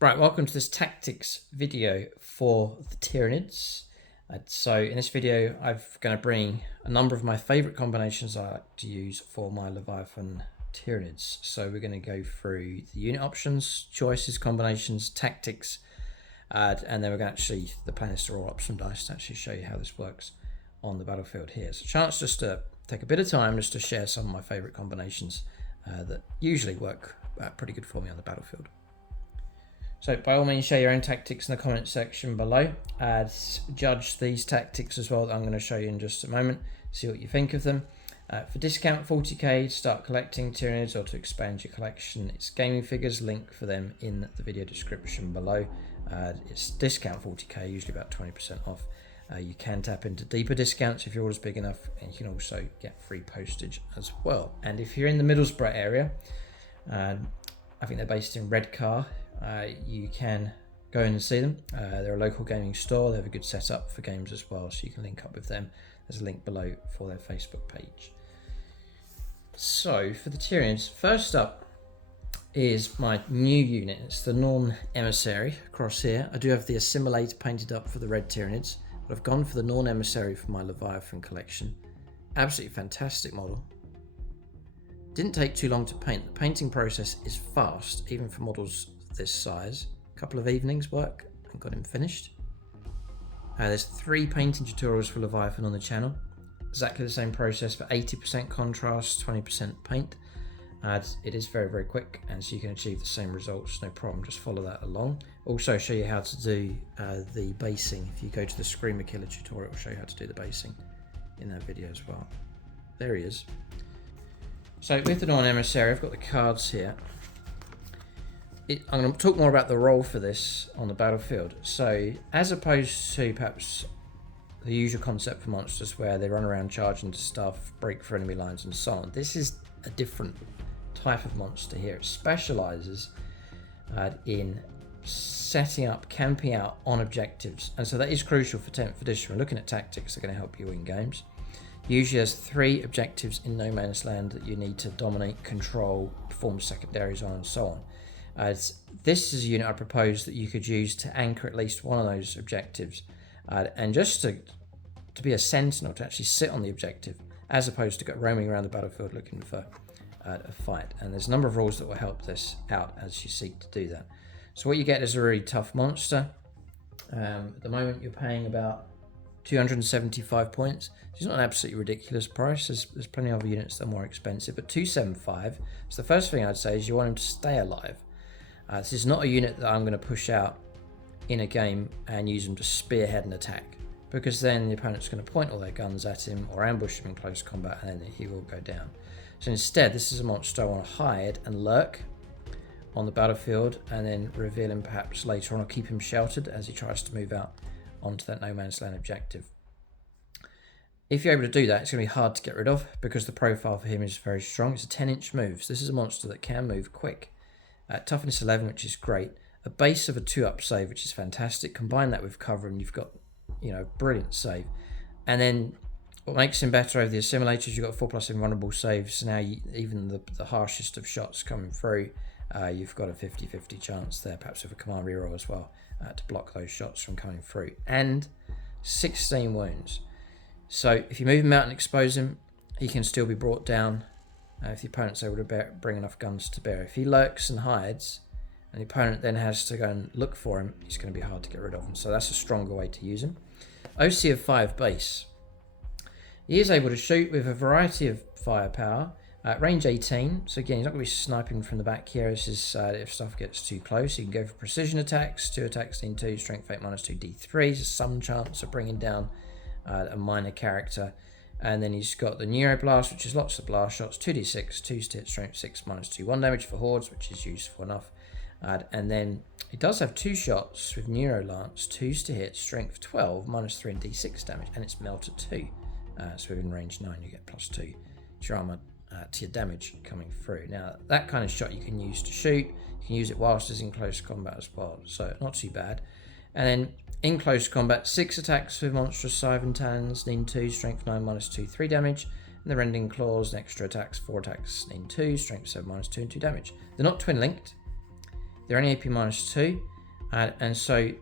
Right, welcome to this tactics video for the Tyranids. So in this video, I'm going to bring a number of my favourite combinations I like to use for my Leviathan Tyranids. So we're going to go through the unit options, choices, combinations, tactics, and then we're going to actually, the plan is to roll up some dice to actually show you how this works on the battlefield here. So a chance just to take a bit of time just to share some of my favourite combinations that usually work pretty good for me on the battlefield. So by all means, share your own tactics in the comment section below. Judge these tactics as well that I'm going to show you in just a moment. See what you think of them. For discount 40k, to start collecting Tyranids or to expand your collection, it's gaming figures. Link for them in the video description below. It's discount 40k, usually about 20% off. You can tap into deeper discounts if your order's big enough, and you can also get free postage as well. And if you're in the Middlesbrough area, I think they're based in Redcar. You can go in and see them. They're a local gaming store. They have a good setup for games as well, so you can link up with them. There's a link below for their Facebook page. So for the Tyranids, first up is my new unit. It's the Norn Emissary across here. I do have the Assimilator painted up for the red Tyranids, but I've gone for the Norn Emissary for my Leviathan collection. Absolutely fantastic model. Didn't take too long to paint. The painting process is fast, even for models this size. A couple of evenings work and got him finished. There's 3 painting tutorials for Leviathan on the channel. Exactly the same process, but 80% contrast, 20% paint. It is very, very quick, and so you can achieve the same results, no problem. Just follow that along. Also show you how to do the basing. If you go to the Screamer Killer tutorial, it will show you how to do the basing in that video as well. There he is. So with the Norn Emissary, I've got the cards here. I'm going to talk more about the role for this on the battlefield. So as opposed to perhaps the usual concept for monsters where they run around charging to stuff, break through enemy lines and so on, this is a different type of monster here. It specialises in setting up, camping out on objectives, and so that is crucial for 10th edition. We're looking at tactics that are going to help you win games. Usually has 3 objectives in no man's land that you need to dominate, control, perform secondaries on and so on. This is a unit I propose that you could use to anchor at least one of those objectives, and just to be a sentinel, to actually sit on the objective, as opposed to go roaming around the battlefield looking for a fight. And there's a number of rules that will help this out as you seek to do that. So what you get is a really tough monster. At the moment you're paying about 275 points. It's not an absolutely ridiculous price. There's plenty of other units that are more expensive, but 275. So the first thing I'd say is you want him to stay alive. This is not a unit that I'm going to push out in a game and use them to spearhead an attack, because then the opponent's going to point all their guns at him or ambush him in close combat, and then he will go down. So instead, this is a monster I want to hide and lurk on the battlefield, and then reveal him perhaps later on, or keep him sheltered as he tries to move out onto that no man's land objective. If you're able to do that, it's going to be hard to get rid of, because the profile for him is very strong. It's a 10-inch move, so this is a monster that can move quick. Toughness 11, which is great. A base of a 2-up save, which is fantastic. Combine that with cover and you've got, brilliant save. And then what makes him better over the assimilators, you've got 4+ invulnerable saves. So now even the harshest of shots coming through, you've got a 50-50 chance there, perhaps with a command reroll as well, to block those shots from coming through. And 16 wounds. So if you move him out and expose him, he can still be brought down if the opponent's able to bring enough guns to bear. If he lurks and hides, and the opponent then has to go and look for him, he's going to be hard to get rid of him. So that's a stronger way to use him. OC of 5 base. He is able to shoot with a variety of firepower. Range 18, so again, he's not going to be sniping from the back here. This is if stuff gets too close. You can go for precision attacks, 2 attacks in 2, strength 8 -2 D3. There's some chance of bringing down a minor character. And then he's got the Neuroblast, which is lots of blast shots, 2d6, 2 to hit, strength 6 -2, 1 damage for hordes, which is useful enough. And then he does have 2 shots with Neurolance, 2s to hit, strength 12, -3 and d6 damage, and it's melt at 2. So within range 9, you get +2 to your armor, to your damage coming through. Now, that kind of shot you can use to shoot. You can use it whilst it's in close combat as well, so not too bad. And then in close combat, 6 attacks with monstrous scythe and talons, Nin 2, strength 9, -2, 3 damage. And the rending claws, and extra attacks, 4 attacks, Nin 2, strength 7, -2 and 2 damage. They're not twin linked. They're only AP -2, and so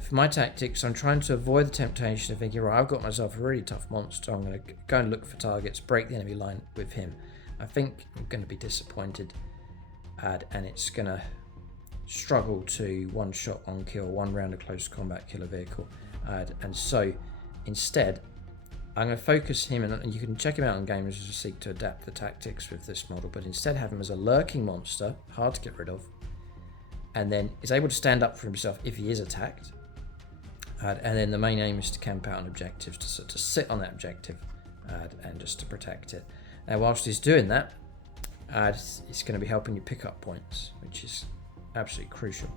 for my tactics, I'm trying to avoid the temptation of thinking, right, I've got myself a really tough monster, I'm going to go and look for targets, break the enemy line with him. I think I'm going to be disappointed, and it's going to struggle to one shot, one kill, one round of close combat, kill a vehicle. And so instead, I'm going to focus him, and you can check him out on games as you seek to adapt the tactics with this model, but instead have him as a lurking monster, hard to get rid of, and then is able to stand up for himself if he is attacked. And then the main aim is to camp out on objectives, to sit on that objective and just to protect it. Now, whilst he's doing that, it's going to be helping you pick up points, which is absolutely crucial.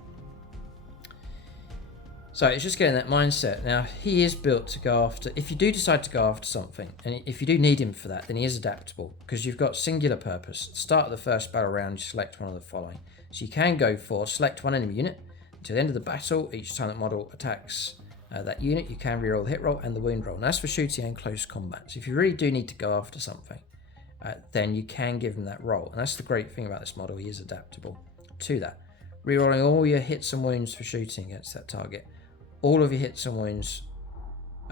So it's just getting that mindset. Now, he is built to go after, if you do decide to go after something, and if you do need him for that, then he is adaptable, because you've got singular purpose. At the start of the first battle round, you select one of the following. So you can go for select one enemy unit until the end of the battle. Each time that model attacks that unit, you can reroll the hit roll and the wound roll. And that's for shooting and close combat. So if you really do need to go after something, then you can give him that roll. And that's the great thing about this model. He is adaptable to that. Rerolling all your hits and wounds for shooting against that target. All of your hits and wounds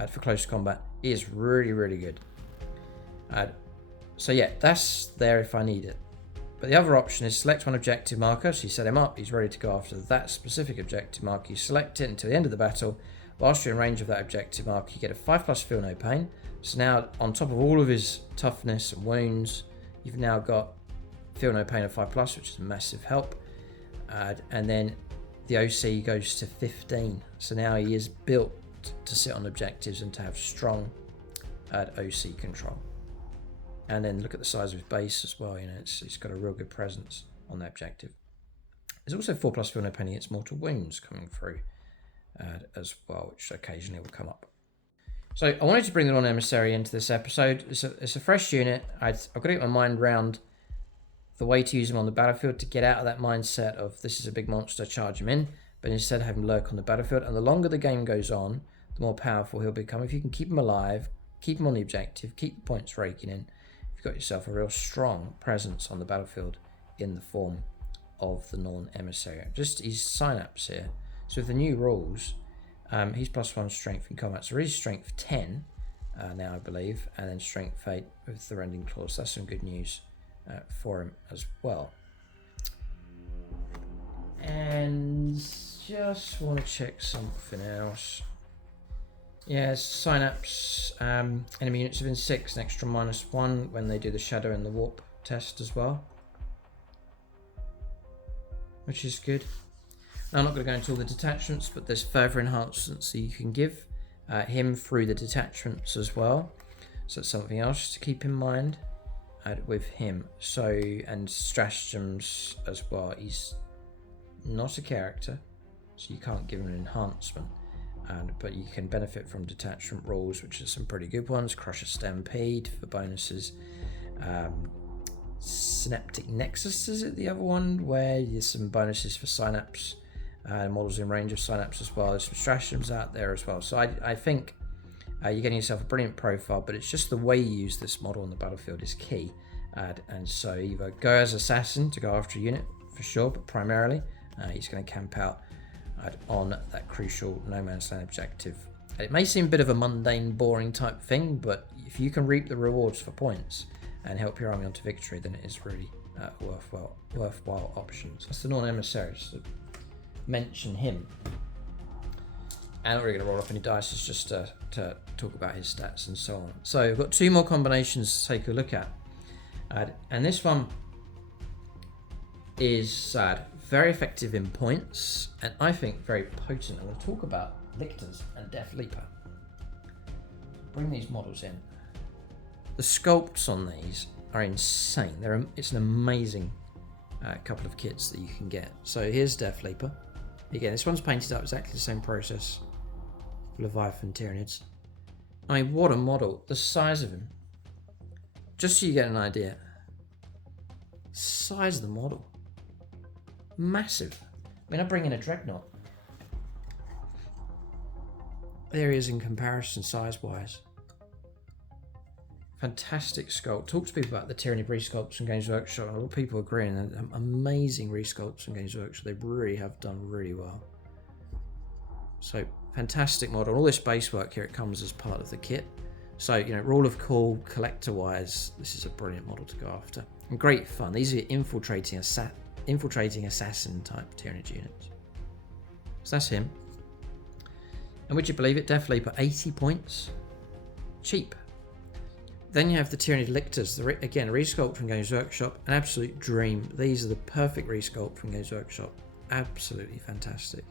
for close combat is really, really good. So yeah, that's there if I need it. But the other option is select one objective marker. So you set him up, he's ready to go after that specific objective marker. You select it until the end of the battle. Whilst you're in range of that objective marker, you get a 5+ feel no pain. So now, on top of all of his toughness and wounds, you've now got feel no pain of 5+, which is a massive help. And then the OC goes to 15. So now he is built to sit on objectives and to have strong OC control. And then look at the size of his base as well. You know, it's got a real good presence on that objective. There's also 4+ feel no pain against mortal wounds coming through as well, which occasionally will come up. So I wanted to bring the Norn Emissary into this episode. It's a fresh unit. I've got to get my mind round the way to use him on the battlefield to get out of that mindset of this is a big monster, charge him in, but instead have him lurk on the battlefield. And the longer the game goes on, the more powerful he'll become. If you can keep him alive, keep him on the objective, keep the points raking in, you've got yourself a real strong presence on the battlefield in the form of the Norn Emissary. Just his synapse here. So with the new rules, he's +1 strength in combat. So he's strength 10 now, I believe, and then strength 8 with the rending claws. That's some good news for him as well. And just want to check something else. Yeah, synapse. Enemy units within 6, an extra -1 when they do the shadow and the warp test as well, which is good. Now, I'm not going to go into all the detachments, but there's further enhancements that you can give him through the detachments as well. So it's something else to keep in mind with him. So, and stratagems as well. He's not a character, so you can't give him an enhancement. But you can benefit from detachment rules, which are some pretty good ones. Crusher Stampede for bonuses. Synaptic Nexus is it the other one, where there's some bonuses for synapse. Models in range of synapse as well. There's some stratagems out there as well. So I think you're getting yourself a brilliant profile, but it's just the way you use this model on the battlefield is key. And so either go as assassin to go after a unit for sure, but primarily he's going to camp out on that crucial no man's land objective. It may seem a bit of a mundane, boring type thing, but if you can reap the rewards for points and help your army onto victory, then it is really worthwhile options. That's the Norn Emissary. So mention him. I'm not really going to roll off any dice, it's just to talk about his stats and so on. So we've got 2 more combinations to take a look at. And this one is very effective in points, and I think very potent. I'm going to talk about Lictors and Death Leaper. Bring these models in. The sculpts on these are insane. It's an amazing couple of kits that you can get. So here's Death Leaper. Again, this one's painted up exactly the same process for Leviathan Tyranids. I mean, what a model. The size of him. Just so you get an idea. Size of the model. Massive. I mean, I bring in a Dreadnought. There he is in comparison size-wise. Fantastic sculpt. Talk to people about the Tyranid resculpts from Games Workshop, and a lot of people agreeing. Amazing resculpts from Games Workshop. They really have done really well. So fantastic model. All this base work here, it comes as part of the kit. So, you know, rule of cool, collector wise, this is a brilliant model to go after. And great fun. These are infiltrating assassin type Tyranid units. So that's him. And would you believe it? Death Leaper, 80 points. Cheap. Then you have the Tyranid Lictors. Again, resculpt from Games Workshop. An absolute dream. These are the perfect resculpt from Games Workshop. Absolutely fantastic.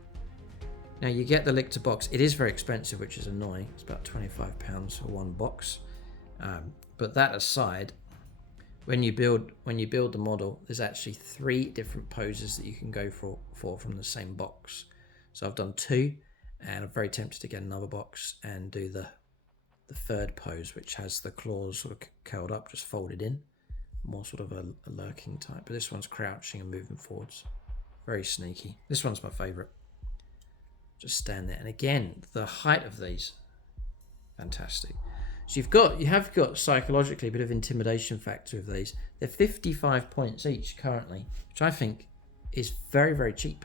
Now you get the Lictor box. It is very expensive, which is annoying. It's about £25 for one box. But that aside, when you build the model, there's actually 3 different poses that you can go for from the same box. So I've done 2, and I'm very tempted to get another box and do the third pose, which has the claws sort of curled up, just folded in, more sort of a lurking type. But this one's crouching and moving forwards, very sneaky. This one's my favourite. Just stand there, and again, the height of these, fantastic. So you have got psychologically a bit of intimidation factor of these. They're 55 points each currently, which I think is very, very cheap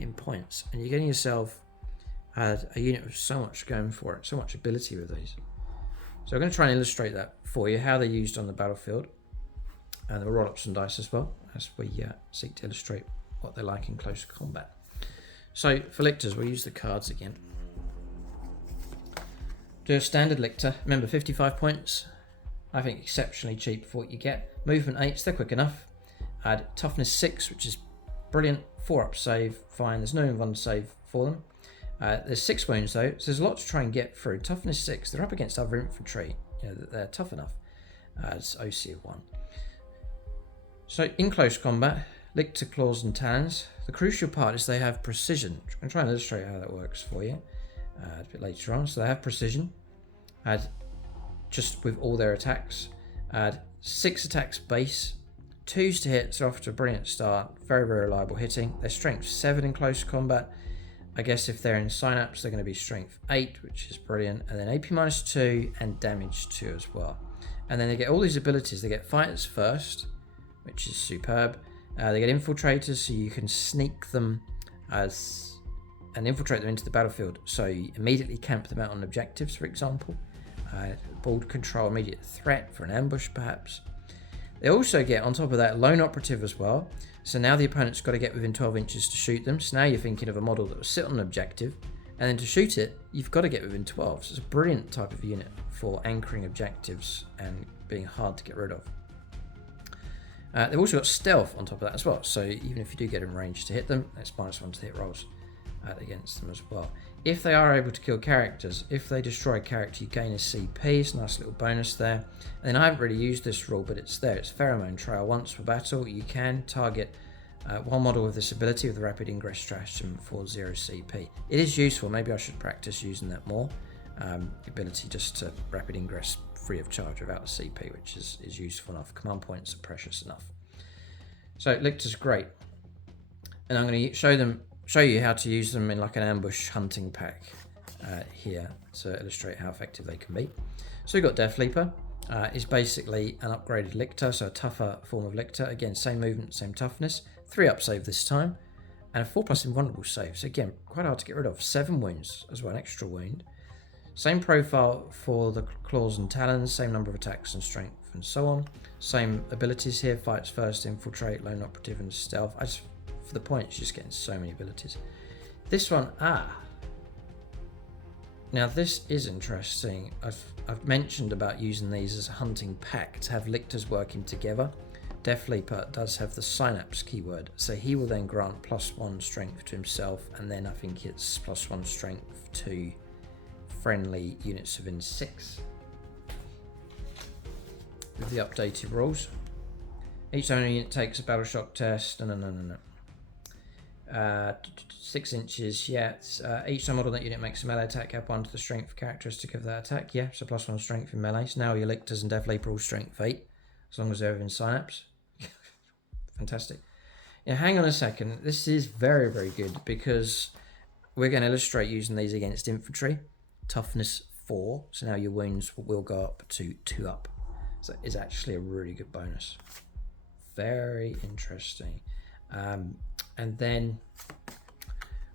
in points, and you're getting yourself a unit with so much going for it, so much ability with these. So I'm going to try and illustrate that for you, how they're used on the battlefield, and we'll roll up some dice as well as we seek to illustrate what they're like in close combat. So for Lictors, we'll use the cards again. Do a standard Lictor. Remember, 55 points. I think exceptionally cheap for what you get. Movement 8, they're quick enough. Add toughness 6, which is brilliant. 4 up save, fine. There's no invuln save for them. There's 6 wounds though, so there's a lot to try and get through. Toughness 6, they're up against other infantry. You know, they're tough enough. It's OC of 1. So in close combat, Lictor claws and talons. The crucial part is they have precision. I'm going to try and illustrate how that works for you a bit later on. So they have precision, just with all their attacks. 6 attacks base, 2s to hit, so off to a brilliant start. Very, very reliable hitting. Their strength 7 in close combat. I guess if they're in synapse, they're going to be strength 8, which is brilliant. And then AP -2 and damage 2 as well. And then they get all these abilities. They get fighters first, which is superb. They get infiltrators, so you can sneak them and infiltrate them into the battlefield. So you immediately camp them out on objectives, for example. Board control, immediate threat for an ambush, perhaps. They also get, on top of that, lone operative as well. So now the opponent's got to get within 12 inches to shoot them. So now you're thinking of a model that will sit on an objective, and then to shoot it, you've got to get within 12. So it's a brilliant type of unit for anchoring objectives and being hard to get rid of. They've also got stealth on top of that as well, so even if you do get in range to hit them, it's -1 to hit rolls against them as well. If they are able to kill characters, if they destroy a character, you gain a CP. It's a nice little bonus there. And then I haven't really used this rule, but it's there. It's Pheromone Trail. Once per battle, you can target one model with this ability with the rapid ingress stratagem for 0 CP. It is useful. Maybe I should practice using that more. Ability just to rapid ingress free of charge without a CP, which is useful enough. Command points are precious enough. So Lictor's great, and I'm going to show you how to use them in like an ambush hunting pack here to illustrate how effective they can be. So we've got Death Leaper. Is basically an upgraded Lictor, so a tougher form of Lictor. Again, same movement, same toughness. 3 up save this time, and a 4+ invulnerable save. So again, quite hard to get rid of. 7 wounds as well, an extra wound. Same profile for the claws and talons, same number of attacks and strength and so on. Same abilities here, fights first, infiltrate, lone operative and stealth. For the points, just getting so many abilities. This one, now this is interesting. I've mentioned about using these as a hunting pack to have Lictors working together. Death Leaper does have the synapse keyword, so he will then grant +1 strength to himself, and then I think it's +1 strength to friendly units within 6 with the updated rules. Each owner unit takes a battle shock test. No. 6 inches, yeah. Each time model that unit makes a melee attack, add 1 to the strength characteristic of that attack. Yeah, so +1 strength in melee. So now your Lictors and Death Leaper all strength 8, as long as they're within synapse. Fantastic. Now hang on a second. This is very, very good because we're going to illustrate using these against infantry. Toughness 4, so now your wounds will go up to 2 up So it's actually a really good bonus. Very interesting. And then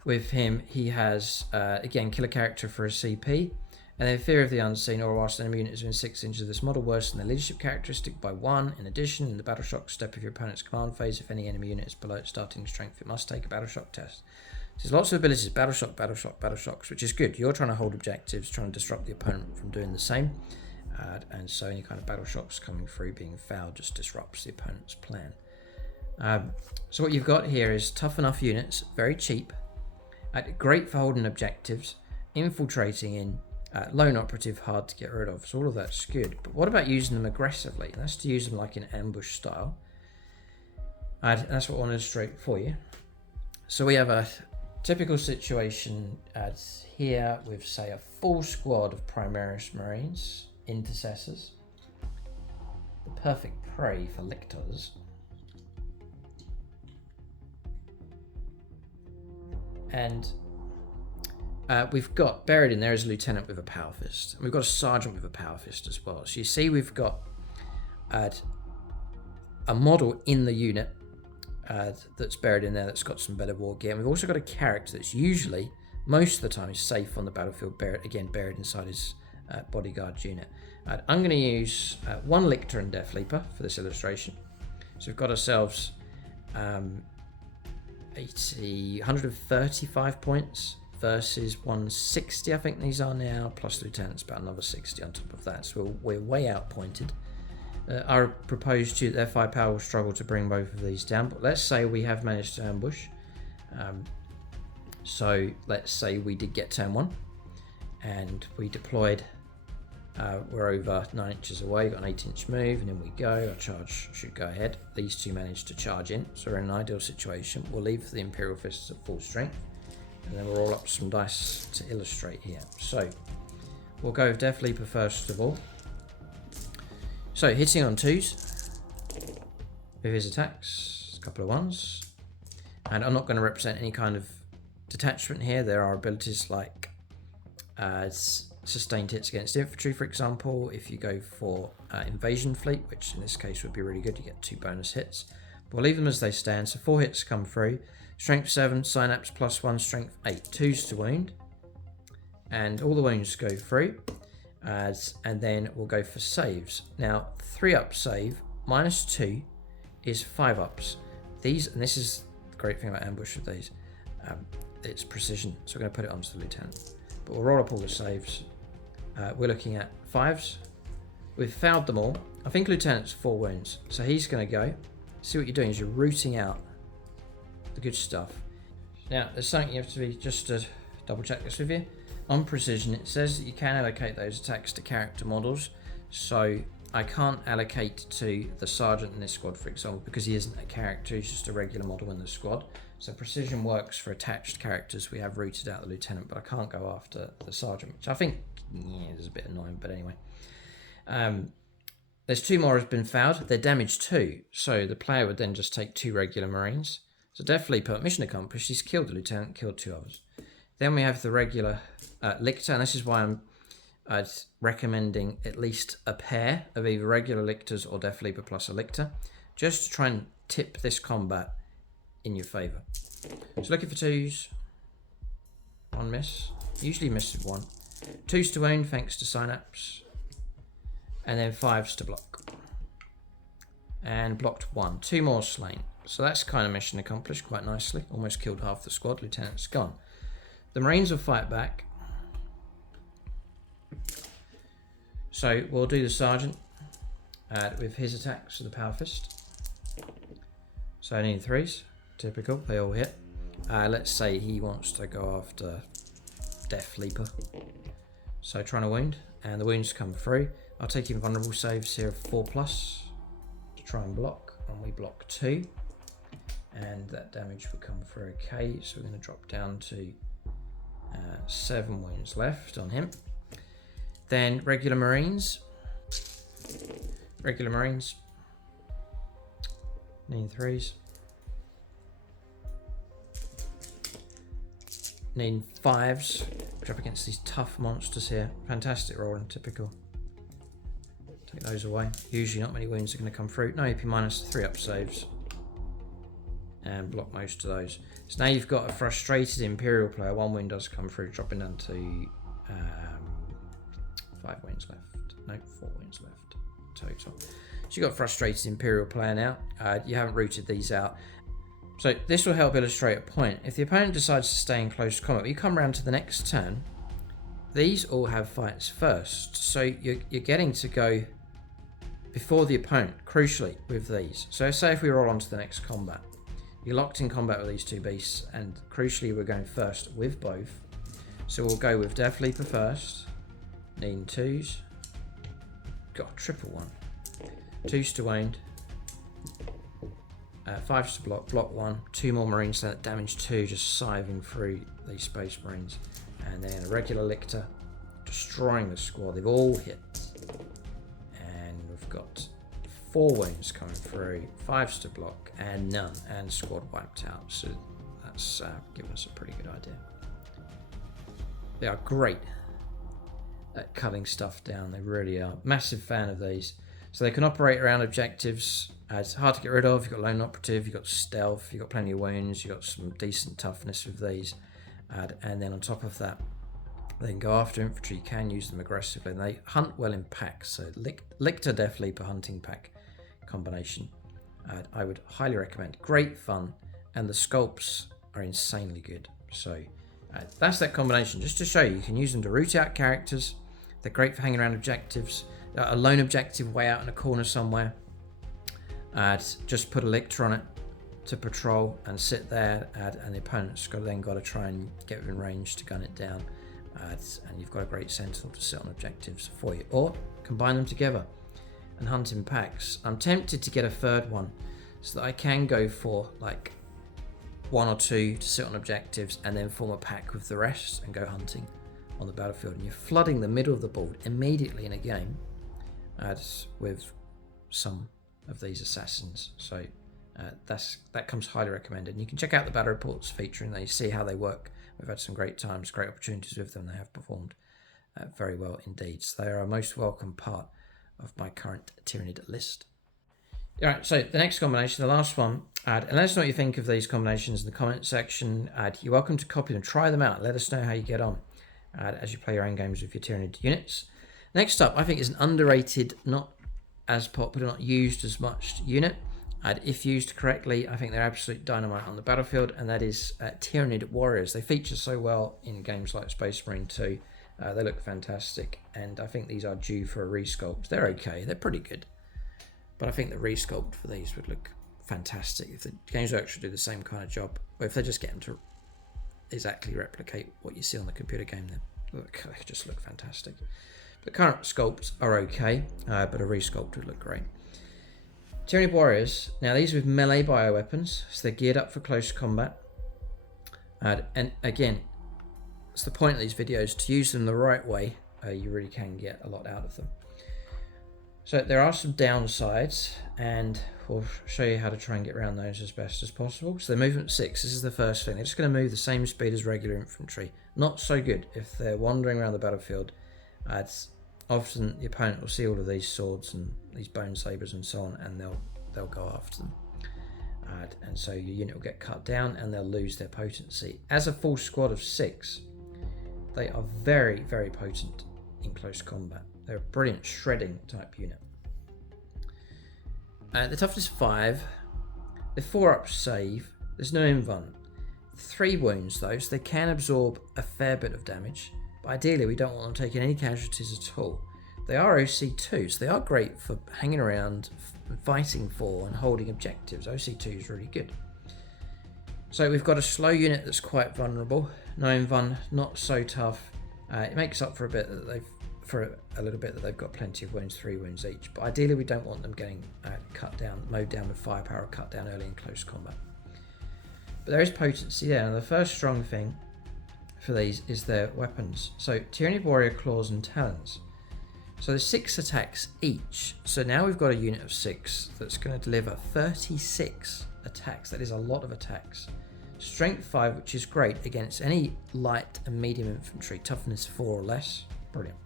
with him, he has, again, kill a character for a CP. And then Fear of the Unseen, or whilst an enemy unit is within 6 inches of this model, worsen the leadership characteristic by 1. In addition, in the battle shock step of your opponent's command phase, if any enemy unit is below its starting strength, it must take a battle shock test. So there's lots of abilities, battle shock, battle shock, battle shocks, which is good. You're trying to hold objectives, trying to disrupt the opponent from doing the same. And so any kind of battle shocks coming through being fouled just disrupts the opponent's plan. So what you've got here is tough enough units, very cheap, great for holding objectives, infiltrating in, lone operative, hard to get rid of. So all of that's good. But what about using them aggressively? That's to use them like in ambush style. That's what I want to illustrate for you. So we have a typical situation here with, say, a full squad of Primaris Marines, Intercessors, the perfect prey for Lictors. And we've got, buried in there is a Lieutenant with a Power Fist. And we've got a Sergeant with a Power Fist as well. So you see we've got a model in the unit that's buried in there that's got some better war gear. And we've also got a character that's usually, most of the time, is safe on the battlefield, buried inside his bodyguard unit. I'm going to use one Lictor and Death Leaper for this illustration. So we've got ourselves 135 points versus 160, I think these are now, plus Lieutenant's about another 60 on top of that. So we're way outpointed. I propose to their firepower will struggle to bring both of these down, but let's say we have managed to ambush. So let's say we did get turn 1 and we deployed. We're over 9 inches away, got an 8-inch move, and in we go. Our charge should go ahead. These two managed to charge in, so we're in an ideal situation. We'll leave the Imperial Fists at full strength, and then we'll roll up some dice to illustrate here. So we'll go with Death Leaper first of all. So hitting on 2s with his attacks, a couple of 1s, and I'm not going to represent any kind of detachment here. There are abilities like sustained hits against infantry, for example. If you go for invasion fleet, which in this case would be really good, you get 2 bonus hits. But we'll leave them as they stand. So 4 hits come through. Strength 7, synapse +1, strength 8, 2s to wound, and all the wounds go through. And then we'll go for saves. Now 3-up save -2 is 5-ups. These, and this is the great thing about ambush with these, it's precision. So we're going to put it onto the Lieutenant. But we'll roll up all the saves. We're looking at 5s. We've fouled them all. I think Lieutenant's 4 wounds. So he's going to go. See what you're doing is you're rooting out the good stuff. Now, there's something you have to be, just to double check this with you. On precision, it says that you can allocate those attacks to character models. So I can't allocate to the Sergeant in this squad, for example, because he isn't a character. He's just a regular model in the squad. So precision works for attached characters. We have rooted out the Lieutenant, but I can't go after the Sergeant, which I think is a bit annoying, but anyway. There's 2 more has been fouled. They're damaged 2, so the player would then just take 2 regular Marines. So Death Leaper, mission accomplished. He's killed the Lieutenant, killed 2 others. Then we have the regular Lictor, and this is why I'm recommending at least a pair of either regular Lictors or Death Leaper plus a Lictor, just to try and tip this combat in your favour. So looking for 2s. 1 miss. Usually miss with 1. 2s to wound thanks to synapse. And then 5s to block. And blocked 1. 2 more slain. So that's kind of mission accomplished quite nicely. Almost killed half the squad. Lieutenant's gone. The Marines will fight back. So we'll do the Sergeant with his attacks with the Power Fist. So I need 3s. Typical, they all hit. Let's say he wants to go after Death Leaper. So trying to wound, and the wounds come through. I'll take invulnerable saves here of 4+ to try and block, and we block 2. And that damage will come through okay, so we're going to drop down to 7 wounds left on him. Then regular Marines. Need 3s. Need 5s, which up against these tough monsters here. Fantastic rolling, typical. Take those away. Usually not many wounds are going to come through. No AP minus, 3 up saves. And block most of those. So now you've got a frustrated Imperial player. 1 wound does come through, dropping down to 5 wounds left. No, 4 wounds left total. So you've got a frustrated Imperial player now. You haven't rooted these out. So this will help illustrate a point. If the opponent decides to stay in close combat, you come around to the next turn, these all have fights first. So you're getting to go before the opponent, crucially, with these. So say if we roll on to the next combat, you're locked in combat with these 2 beasts, and crucially we're going first with both. So we'll go with Death Leaper first, needing 2s. Got a triple 1. 2s to wound. 5s to block, block 1, 2 more Marines, so that damage 2, just scything through these Space Marines. And then a regular Lictor, destroying the squad. They've all hit. And we've got 4 wounds coming through, 5s to block, and none, and squad wiped out. So that's given us a pretty good idea. They are great at cutting stuff down, they really are. Massive fan of these. So they can operate around objectives. It's hard to get rid of. You've got lone operative, you've got stealth, you've got plenty of wounds, you've got some decent toughness with these. And then on top of that, they can go after infantry, you can use them aggressively, and they hunt well in packs. So Lictor Death Leaper hunting pack combination, I would highly recommend. Great fun, and the sculpts are insanely good. So that's that combination, just to show you can use them to root out characters. They're great for hanging around objectives. A lone objective way out in a corner somewhere, just put a Lictor on it to patrol and sit there, and the opponent's got to try and get within range to gun it down, and you've got a great sentinel to sit on objectives for you, or combine them together and hunt in packs. I'm tempted to get a third one so that I can go for like 1 or 2 to sit on objectives and then form a pack with the rest and go hunting on the battlefield, and you're flooding the middle of the board immediately in a game with some of these assassins. So that comes highly recommended, and you can check out the battle reports featuring these, see how they work. We've had some great times, great opportunities with them. They have performed very well indeed, so they are a most welcome part of my current Tyranid list. Alright, so the next combination, the last one, and let us know what you think of these combinations in the comment section. You're welcome to copy them, try them out, let us know how you get on as you play your own games with your Tyranid units. Next up, I think, is an underrated, not as popular, not used as much unit. If used correctly, I think they're absolute dynamite on the battlefield, and that is Tyranid Warriors. They feature so well in games like Space Marine 2. They look fantastic, and I think these are due for a resculpt. They're okay, they're pretty good, but I think the resculpt for these would look fantastic if the Games Workshop do the same kind of job, or if they just get them to exactly replicate what you see on the computer game. Then look, they just look fantastic. The current sculpts are okay, but a resculpt would look great. Tyranid Warriors, now these are with melee bioweapons, so they're geared up for close combat. And again, it's the point of these videos, to use them the right way, you really can get a lot out of them. So there are some downsides, and we'll show you how to try and get around those as best as possible. So the movement 6, this is the first thing. They're just going to move the same speed as regular infantry. Not so good if they're wandering around the battlefield. Often the opponent will see all of these swords and these bone sabers and so on, and they'll go after them. And so your unit will get cut down and they'll lose their potency. As a full squad of 6, they are very, very potent in close combat. They're a brilliant shredding type unit. The toughness 5, the 4-up save, there's no invuln. 3 wounds though, so they can absorb a fair bit of damage. But ideally, we don't want them taking any casualties at all. They are OC2, so they are great for hanging around, fighting for, and holding objectives. OC2 is really good. So we've got a slow unit that's quite vulnerable. No invuln, not so tough. It makes up for a bit that little bit that they've got plenty of wounds, 3 wounds each. But ideally, we don't want them getting cut down, mowed down with firepower, or cut down early in close combat. But there is potency there, and the first strong thing for these is their weapons. So Tyranid Warrior Claws and Talons. So there's 6 attacks each. So now we've got a unit of 6 that's going to deliver 36 attacks. That is a lot of attacks. Strength 5, which is great against any light and medium infantry. Toughness 4 or less. Brilliant.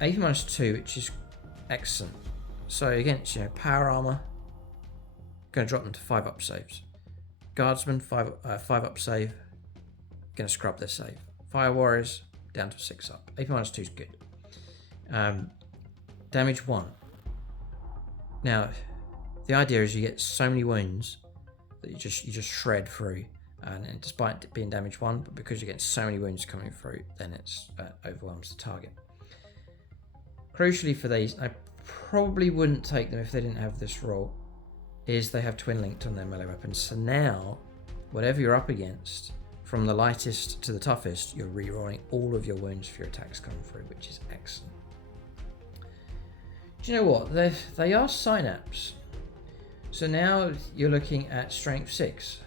AP -2, which is excellent. So against, you know, power armor, going to drop them to 5 up saves. Guardsmen, 5 up save, going to scrub their save. Fire warriors down to 6 up. AP -2 is good. Damage 1. Now, the idea is you get so many wounds that you just shred through, and despite it being damage 1, but because you get so many wounds coming through, then it's overwhelms the target. Crucially for these, I probably wouldn't take them if they didn't have this roll, is they have twin linked on their melee weapons. So now, whatever you're up against, from the lightest to the toughest, you're rerolling all of your wounds for your attacks coming through, which is excellent. Do you know what? They are synapse. So now you're looking at strength 6,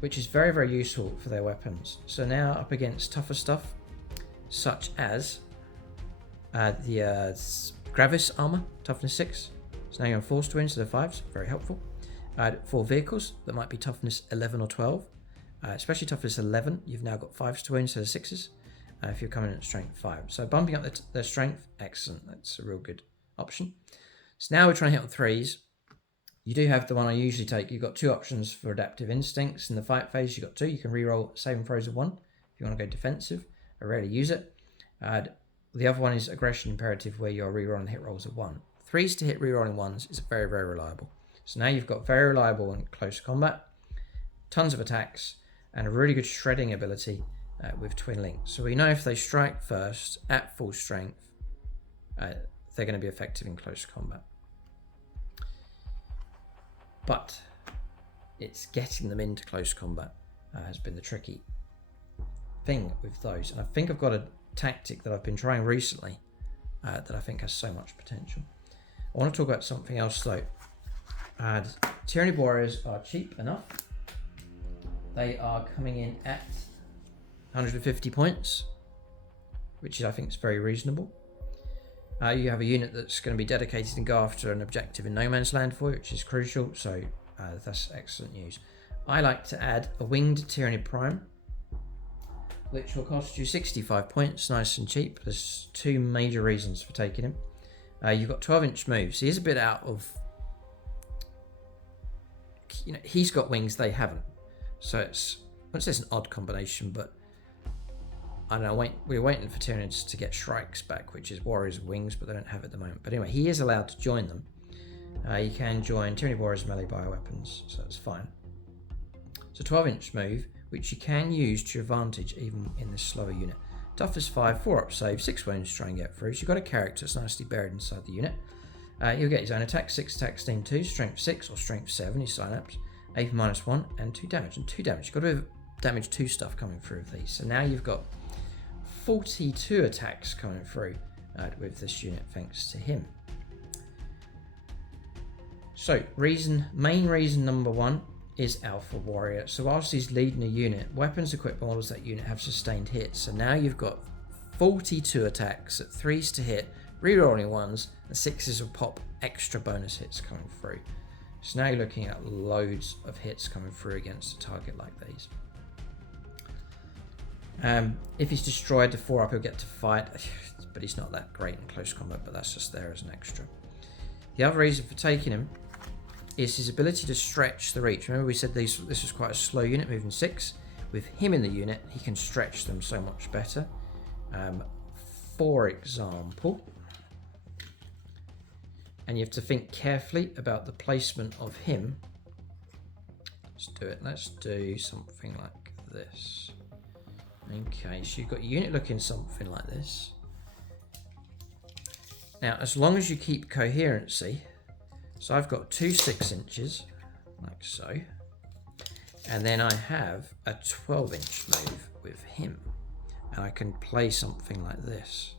which is very, very useful for their weapons. So now up against tougher stuff, such as the Gravis armor, toughness 6. So now you're on 4 to win instead of 5s, very helpful. For vehicles that might be toughness 11 or 12, especially toughness 11, you've now got 5s to win instead of 6s. If you're coming in at strength 5. So bumping up their strength, excellent. That's a real good option. So now we're trying to hit on 3s. You do have the one I usually take. You've got 2 options for adaptive instincts. In the fight phase, you've got 2. You can reroll saving throws of 1 if you want to go defensive. I rarely use it. The other one is aggression imperative, where you're rerolling hit rolls of 1. 3s to hit rerolling 1s is very, very reliable. So now you've got very reliable in close combat, tons of attacks, and a really good shredding ability with twin link. So we know if they strike first at full strength, they're going to be effective in close combat. But it's getting them into close combat has been the tricky thing with those. And I think I've got a tactic that I've been trying recently that I think has so much potential. I want to talk about something else though. Tyranid warriors are cheap enough. They are coming in at 150 points, which I think is very reasonable. You have a unit that's going to be dedicated and go after an objective in no man's land for you, which is crucial, so that's excellent news. I like to add a winged Tyranid Prime, which will cost you 65 points, nice and cheap. There's 2 major reasons for taking him. You've got 12-inch moves. He's a bit out of... You know, he's got wings, they haven't. So it's... I wouldn't say it's an odd combination, but... I don't know, we're waiting for Tyranids to get Shrikes back, which is Warriors Wings, but they don't have it at the moment. But anyway, he is allowed to join them. You can join Tyranid Warriors melee bioweapons, so that's fine. It's a 12-inch move, which you can use to your advantage even in this slower unit. Toughness 5, 4 up save, 6 wounds to try and get through. So you've got a character that's nicely buried inside the unit. He'll get his own attack, 6 attack, steam 2, strength 6 or strength 7, his synapse, AP -1, and 2 damage. And 2 damage, you've got a bit of damage 2 stuff coming through with these. So now you've got 42 attacks coming through with this unit, thanks to him. So, main reason number 1 is Alpha Warrior. So whilst he's leading a unit, weapons equipped models that unit have sustained hits. So now you've got 42 attacks at 3s to hit, rerolling 1s, and 6s will pop extra bonus hits coming through. So now you're looking at loads of hits coming through against a target like these. If he's destroyed, the 4 up he'll get to fight, but he's not that great in close combat, but that's just there as an extra. The other reason for taking him is his ability to stretch the reach. Remember we said this was quite a slow unit, moving 6. With him in the unit, he can stretch them so much better. For example, and you have to think carefully about the placement of him. Let's do it. Let's do something like this. Okay, so you've got your unit looking something like this. Now, as long as you keep coherency, so I've got 2 6-inches, like so, and then I have a 12-inch move with him, and I can play something like this.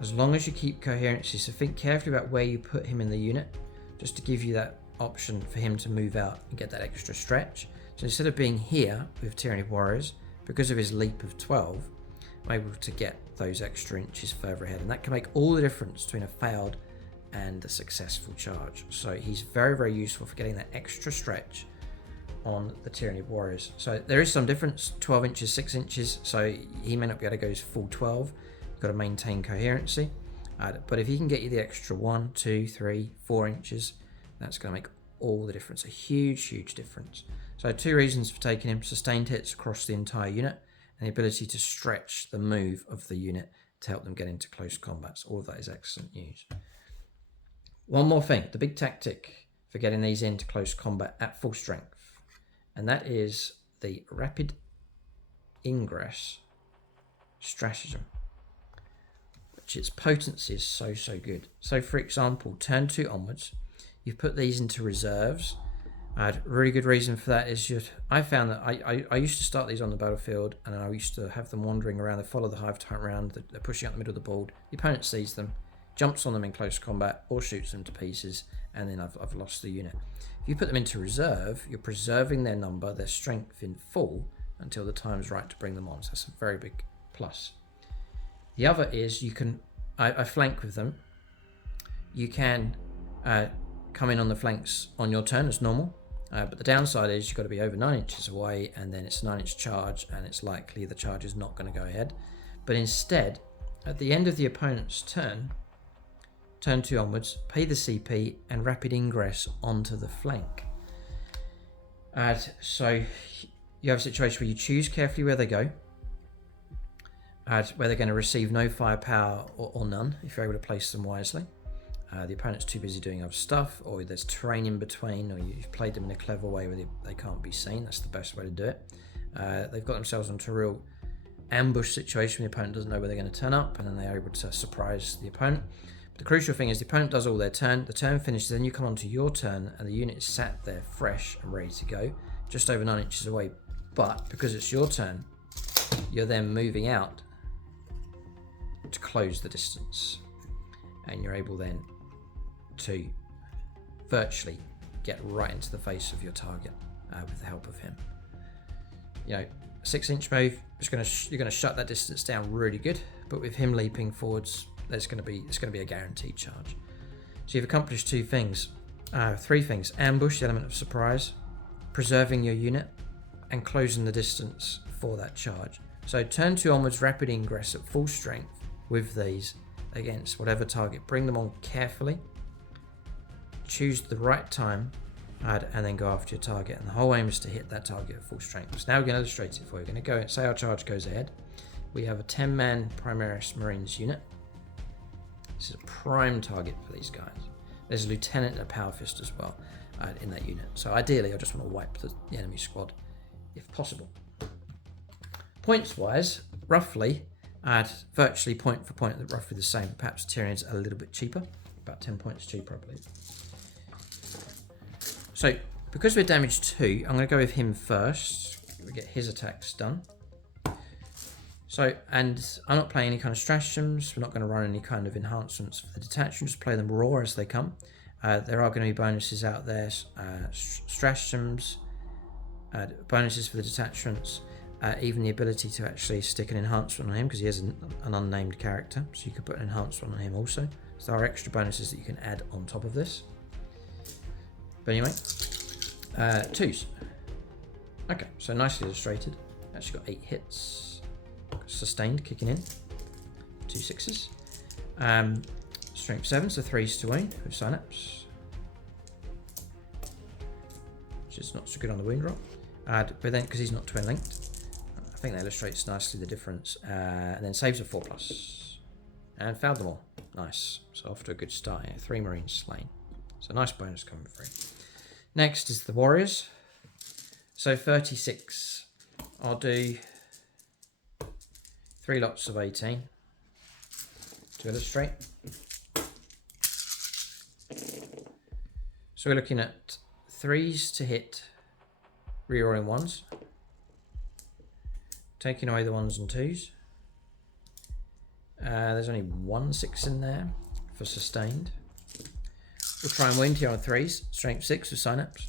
As long as you keep coherency, so think carefully about where you put him in the unit, just to give you that option for him to move out and get that extra stretch. So instead of being here with Tyranid Warriors, because of his leap of 12, I'm able to get those extra inches further ahead, and that can make all the difference between a failed and a successful charge. So he's very, very useful for getting that extra stretch on the Tyranid Warriors. So there is some difference, 12 inches, 6 inches, so he may not be able to go full 12, You've got to maintain coherency. But if he can get you the extra 1, 2, 3, 4 inches, that's going to make all the difference. A huge difference. So 2 reasons for taking him: sustained hits across the entire unit, and the ability to stretch the move of the unit to help them get into close combats. All of that is excellent news. One more thing, the big tactic for getting these into close combat at full strength, and that is the rapid ingress stratagem, which its potency is so good. So for example, turn 2 onwards, you've put these into reserves. A really good reason for that is I found that I used to start these on the battlefield, and I used to have them wandering around. They follow the Hive Tyrant around, they're pushing out the middle of the board. The opponent sees them, jumps on them in close combat, or shoots them to pieces, and then I've lost the unit. If you put them into reserve, you're preserving their number, their strength in full, until the time's right to bring them on. So that's a very big plus. The other is you can, I flank with them. You can come in on the flanks on your turn as normal. But the downside is you've got to be over 9 inches away, and then it's a 9-inch charge, and it's likely the charge is not going to go ahead. But instead, at the end of the opponent's turn 2 onwards, pay the CP and rapid ingress onto the flank. So you have a situation where you choose carefully where they go, where they're going to receive no firepower or none if you're able to place them wisely. The opponent's too busy doing other stuff, or there's terrain in between, or you've played them in a clever way where they can't be seen. That's the best way to do it. They've got themselves into a real ambush situation where the opponent doesn't know where they're going to turn up, and then they're able to surprise the opponent. But the crucial thing is the opponent does all their turn, the turn finishes, then you come onto your turn, and the unit is sat there fresh and ready to go, just over 9 inches away. But because it's your turn, you're then moving out to close the distance, and you're able then to virtually get right into the face of your target with the help of him. You know, 6-inch move, you're going to shut that distance down really good, but with him leaping forwards, it's going to be a guaranteed charge. So you've accomplished 3 things: ambush, the element of surprise, preserving your unit, and closing the distance for that charge. So turn 2 onwards, rapid ingress at full strength with these against whatever target. Bring them on carefully, choose the right time, and then go after your target. And the whole aim is to hit that target at full strength. So now we're going to illustrate it for you. We're going to go, say our charge goes ahead. We have a 10-man Primaris Marines unit. This is a prime target for these guys. There's a lieutenant and a power fist as well in that unit. So ideally, I just want to wipe the enemy squad if possible. Points wise, roughly, virtually point for point, roughly the same. Perhaps Tyranids a little bit cheaper, about 10 points cheaper, I believe. So because we're damage 2, I'm going to go with him first. We get his attacks done. So, and I'm not playing any kind of stratagems. We're not going to run any kind of enhancements for the detachment. Just play them raw as they come. There are going to be bonuses out there, stratagems, bonuses for the detachments, even the ability to actually stick an enhancement on him because he is an unnamed character. So you could put an enhancement on him also. So there are extra bonuses that you can add on top of this. But anyway, 2s. Okay, so nicely illustrated. Actually got 8 hits. Sustained, kicking in. 2 6s. Strength 7, so 3s to wound with synapse. Which is not so good on the wound roll. But then, because he's not twin linked, I think that illustrates nicely the difference. And then saves a 4+. And fouled them all. Nice. So off to a good start here. 3 Marines slain. So nice bonus coming through. Next is the Warriors. So 36. I'll do 3 lots of 18 to illustrate. So we're looking at 3s to hit rerolling 1s, taking away the 1s and 2s. There's only 1 6 in there for sustained. We'll try and wound here on 3s, strength 6 with synapse.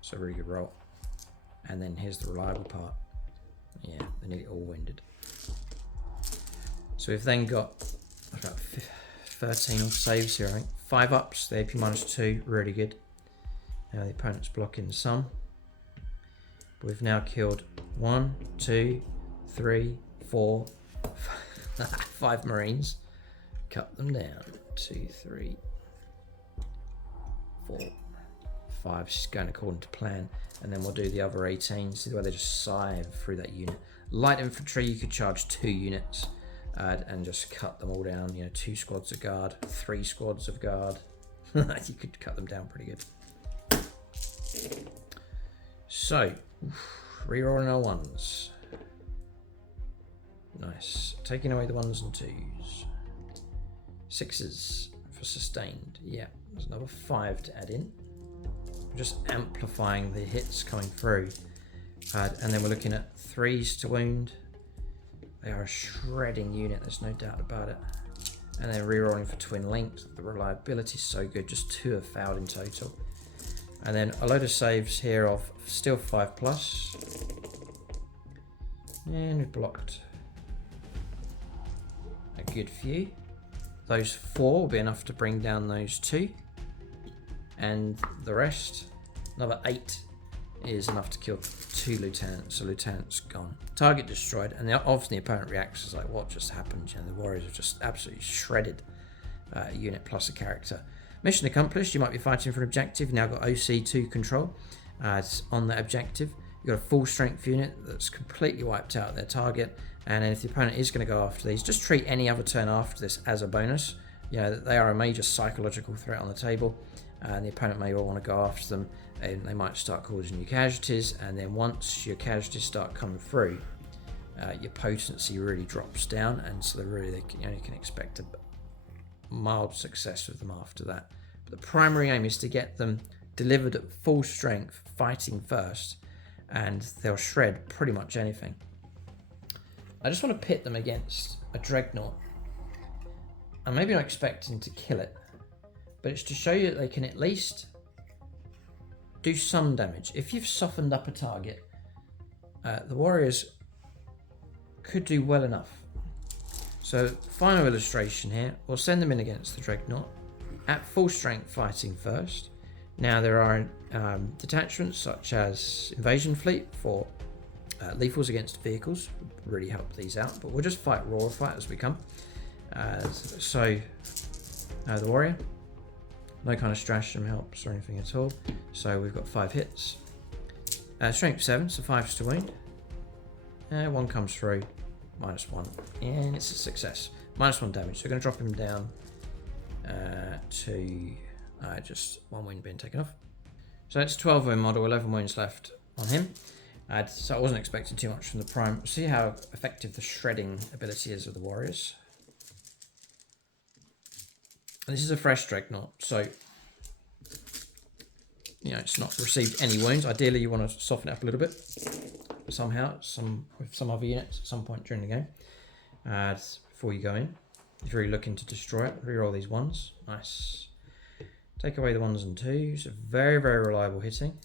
So a really good roll. And then here's the reliable part. Yeah, they're nearly all wounded. So we've then got about 13 off saves here, I think. 5 ups, the AP -2, really good. Now the opponent's blocking some. But we've now killed 1, 2, 3, 4, 5 Marines. Cut them down. 2, 3, 4, 5. It's going according to plan. And then we'll do the other 18. See the way they just scythe through that unit. Light infantry, you could charge 2 units and just cut them all down. You know, 2 squads of guard, 3 squads of guard. You could cut them down pretty good. So, rerolling our 1s. Nice. Taking away the 1s and 2s. 6s for sustained. Yeah, there's another 5 to add in. We're just amplifying the hits coming through. And then we're looking at 3s to wound. They are a shredding unit, there's no doubt about it. And then rerolling for twin linked. The reliability is so good, just 2 have failed in total. And then a load of saves here of still 5+. And we blocked a good few. Those 4 will be enough to bring down those 2. And the rest, another 8, is enough to kill 2 lieutenants. So lieutenant's gone. Target destroyed. And obviously the opponent reacts as like, what just happened? You know, the warriors have just absolutely shredded a unit plus a character. Mission accomplished. You might be fighting for an objective. You've now got OC2 control. It's on that objective. You've got a full strength unit that's completely wiped out their target. And then if the opponent is going to go after these, just treat any other turn after this as a bonus. You know, they are a major psychological threat on the table. And the opponent may well want to go after them. And they might start causing you casualties. And then once your casualties start coming through, your potency really drops down. And so you can expect a mild success with them after that. But the primary aim is to get them delivered at full strength, fighting first, and they'll shred pretty much anything. I just want to pit them against a dreadnought. I'm maybe not expecting to kill it, but it's to show you that they can at least do some damage. If you've softened up a target, the warriors could do well enough. So, final illustration here, we'll send them in against the dreadnought at full strength fighting first. Now there are detachments such as Invasion Fleet for lethals against vehicles, would really help these out, but we'll just fight raw fight as we come. The warrior, no kind of stratagem helps or anything at all, so we've got 5 hits. Strength 7, so 5s to wound. 1 comes through, -1, and it's a success. -1 damage, so we're going to drop him down to just 1 wound being taken off. So it's 12 wound model, 11 wounds left on him. So I wasn't expecting too much from the prime. We'll see how effective the shredding ability is of the warriors. And this is a fresh dreadnought, so it's not received any wounds. Ideally, you want to soften it up a little bit somehow, with some other units at some point during the game before you go in. If you're really looking to destroy it, reroll these 1s. Nice. Take away the 1s and 2s. Very, very reliable hitting.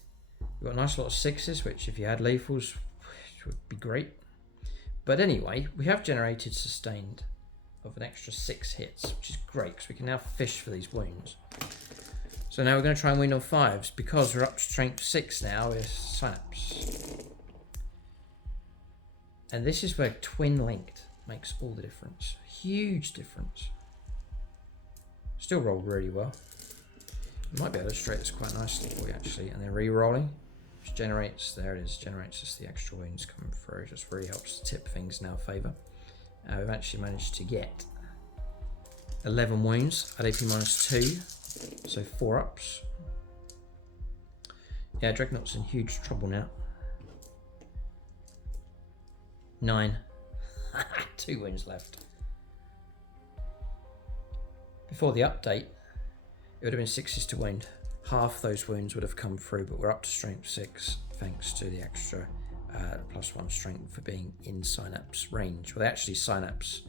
We've got a nice lot of 6s, which if you had lethals would be great. But anyway, we have generated sustained of an extra 6 hits, which is great because we can now fish for these wounds. So now we're going to try and wound on 5s because we're up to strength 6 now with synapse. And this is where twin linked makes all the difference. Huge difference. Still rolled really well. You might be able to illustrate this quite nicely for you actually. And then re-rolling, which generates, there it is, generates us the extra wounds coming through. Just really helps to tip things in our favour. We've actually managed to get 11 wounds at AP -2, so 4 ups. Yeah, Dreadnought's in huge trouble now. 9. 2 wounds left. Before the update, it would have been 6s to wound. Half those wounds would have come through, but we're up to strength 6 thanks to the extra +1 strength for being in synapse range. Well, they actually synapse.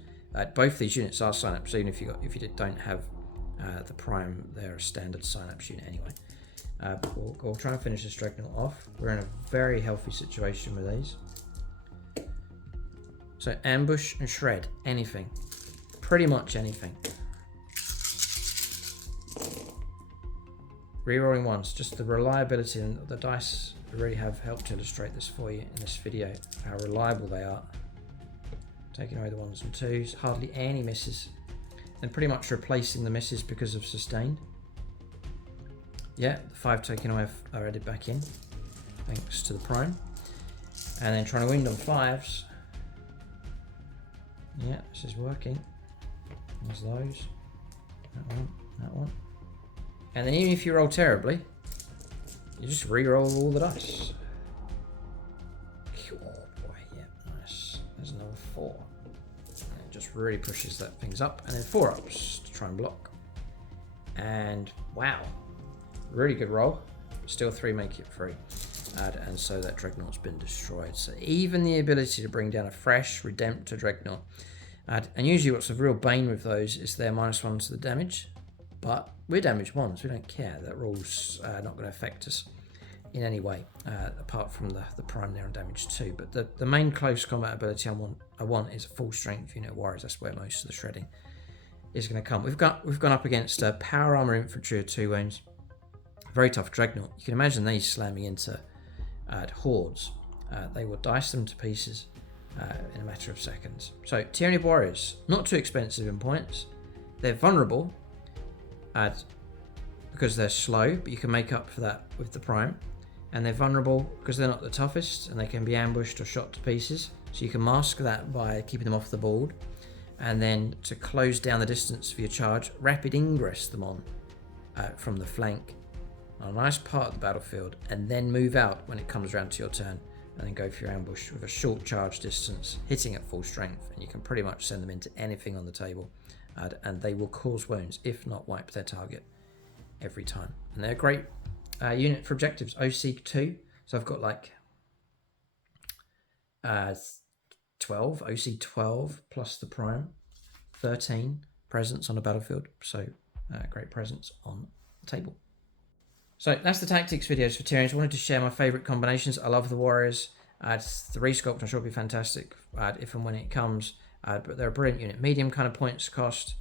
Both these units are synapse, even if you don't have the prime, they're a standard synapse unit anyway. But we'll try and finish this dreadnought off. We're in a very healthy situation with these. So ambush and shred, anything, pretty much anything. Rerolling 1s, just the reliability and the dice really have helped illustrate this for you in this video, how reliable they are. taking away the 1s and 2s, hardly any misses. And pretty much replacing the misses because of sustained. Yeah, the 5 taken away are added back in, thanks to the prime. And then trying to wound on 5s. Yeah, this is working. There's those. That one, that one. And then even if you roll terribly, you just re-roll all the dice. Oh boy, yeah, nice. There's another 4. And it just really pushes that things up. And then 4 ups to try and block. And wow, really good roll. Still 3 make it 3. And so that Dreadnought's been destroyed. So even the ability to bring down a fresh Redemptor Dreadnought. And usually what's a real bane with those is they're -1 to the damage. But we're damage 1s, we don't care. That rule's not going to affect us in any way, apart from the prime there on damage 2. But the main close combat ability I want is a full strength unit of warriors. That's where most of the shredding is going to come. We've gone up against power armor infantry of 2 wounds. Very tough Dreadnought. You can imagine these slamming into hordes. They will dice them to pieces in a matter of seconds. So Tyranid warriors, not too expensive in points. They're vulnerable because they're slow, but you can make up for that with the prime. And they're vulnerable because they're not the toughest and they can be ambushed or shot to pieces. So you can mask that by keeping them off the board. And then to close down the distance for your charge, rapid ingress them on from the flank on a nice part of the battlefield, and then move out when it comes around to your turn, and then go for your ambush with a short charge distance, hitting at full strength, and you can pretty much send them into anything on the table, and they will cause wounds, if not wipe their target every time. And they're a great unit for objectives. OC 2, so I've got like 12, OC 12 plus the prime, 13 presence on the battlefield, so great presence on the table. So that's the tactics videos for Tyranids. I wanted to share my favourite combinations. I love the warriors. The resculpt I'm sure will be fantastic if and when it comes. But they're a brilliant unit. Medium kind of points cost.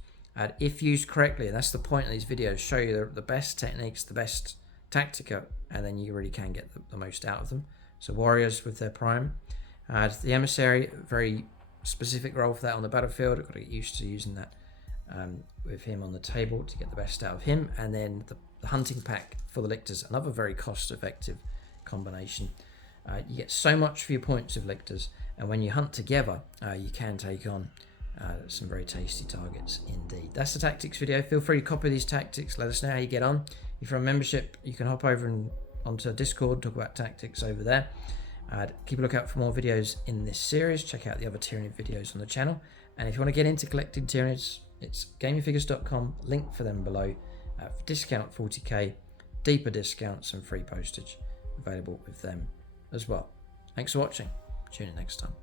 If used correctly, and that's the point of these videos, show you the best techniques, the best tactica, and then you really can get the most out of them. So warriors with their prime. The emissary, very specific role for that on the battlefield. I've got to get used to using that with him on the table to get the best out of him. And then the hunting pack for the lictors, another very cost-effective combination. You get so much for your points with lictors, and when you hunt together, you can take on some very tasty targets indeed. That's the tactics video. Feel free to copy these tactics. Let us know how you get on. If you're on membership, you can hop over and onto Discord, talk about tactics over there. Keep a lookout for more videos in this series. Check out the other Tyranid videos on the channel. And if you want to get into collecting Tyranids, it's gamingfigures.com, link for them below. For discount 40k, deeper discounts and free postage available with them as well. Thanks for watching. Tune in next time.